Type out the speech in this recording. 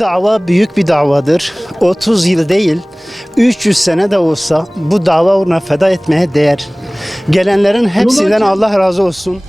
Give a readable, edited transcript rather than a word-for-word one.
Bu dava büyük bir davadır. 30 yıl değil, 300 sene de olsa bu dava uğruna feda etmeye değer. Gelenlerin hepsinden Allah razı olsun.